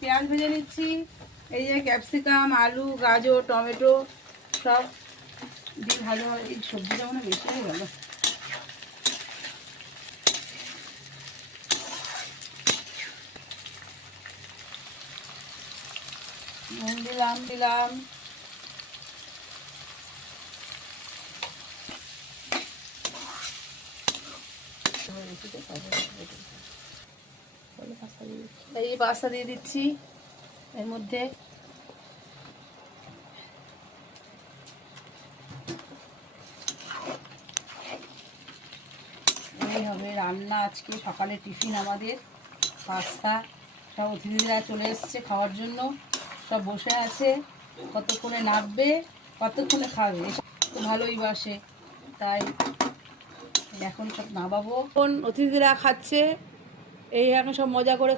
পেঁয়াজ ভেজে নিচ্ছি। এই যে ক্যাপসিকাম, আলু, গাজর, টমেটো সব দিয়ে ভালোভাবে, এই সবজিটা মনে বেশি হয়ে গেল। নুন দিলাম এই পাস্তা দিয়ে দিচ্ছি এর মধ্যে। এই হবে রান্না আজকে, সকালে টিফিন আমাদের পাস্তা। সব অতিথিরা চলে এসছে খাওয়ার জন্য, সব বসে আছে, কতক্ষণে নামবে কতক্ষণে খাবে, তো ভালোই বাসে, তাই এখন সব নামাবো। এখন অতিথিরা খাচ্ছে, এই এখন সব মজা করে।